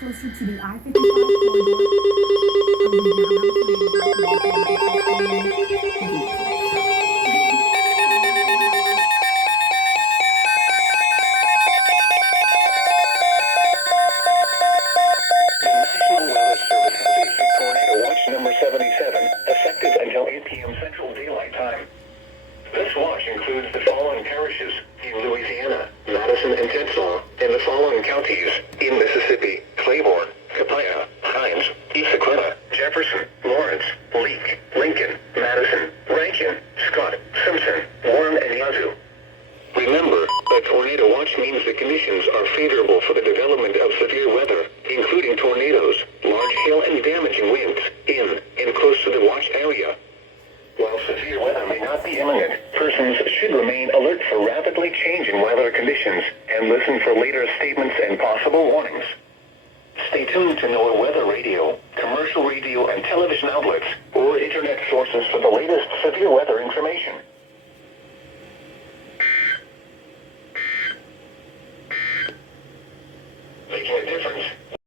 closer to the I-55 corridor. We now have a tornado Number 77, effective until 8 p.m. Central Daylight Time. This watch includes the following parishes in Louisiana, Madison and Tensaw, and the following counties in Mississippi: Claiborne, Copiah, Hines, Issaquah, Jefferson, Lawrence, Leake, Lincoln, Madison, Rankin, Scott, Simpson, Warren, and Yazoo. Remember, a tornado watch means the conditions are favorable for the development of severe weather, including tornadoes, large hail, and damaging winds in and close to the watch area. While severe weather may not be imminent, persons should remain alert for rapidly changing weather conditions and listen for later statements and possible warnings. Stay tuned to NOAA weather radio, commercial radio and television outlets, or internet sources for the latest severe weather information. Making a difference.